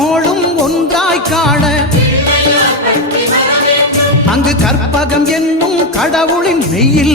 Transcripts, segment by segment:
ஒன்பது ஒன்றாய் காண. அங்கு கற்பகம் என்னும் கடவுளின் மெயில்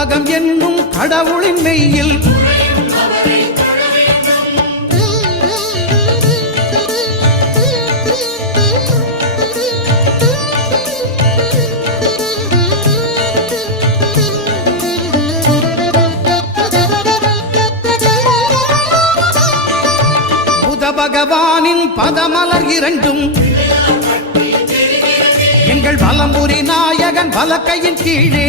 செவ்வகம் என்னும் கடவுளின் மெய்யில். பகவானின் பதமலர் இரண்டும். எங்கள் வலம்புரி நாயகன் வலக்கையின் கீழே.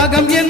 அங்கு கற்பகம்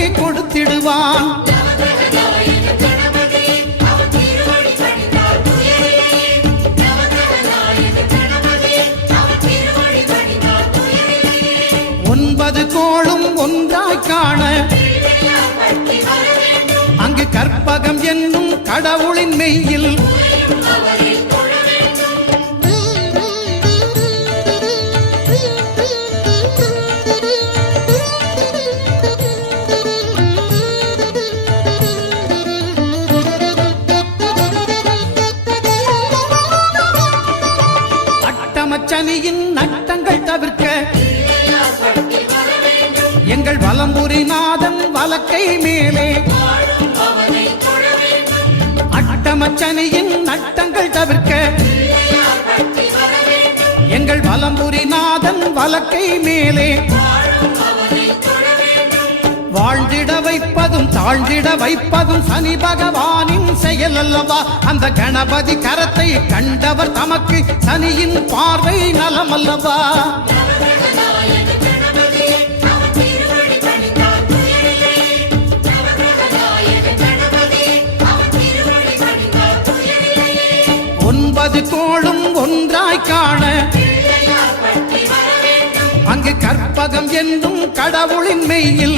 கற்பகம் என்னும் கடவுளின் மெய்யில் அட்டமச்சனியின் நட்டங்கள் தவிர்க்க எங்கள் வலம்புரி நாதன் வலக்கை மேலே அட்டமச்சனியின் நட்டங்கள் தவிர்க்க. எங்கள் வலம்புரி நாதன் வழக்கை மேலே. வாழ்ந்திட வைப்பதும் தாழ்ந்திட வைப்பதும் சனி பகவானின் செயல் அல்லவா? அந்த கணபதி கரத்தை கண்டவர் தமக்கு சனியின் பார்வை நலம் அல்லவா? கற்பகம் என்னும் கடவுளின் மெய்யில்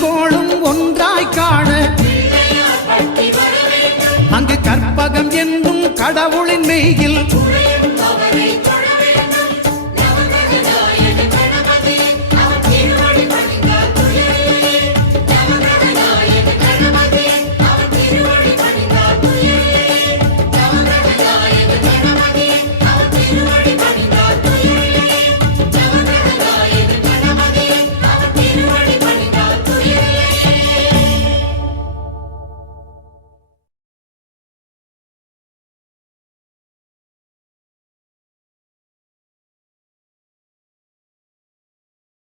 கோளும் ஒன்றாய் காண. அங்கு கற்பகம் என்னும் கடவுள்.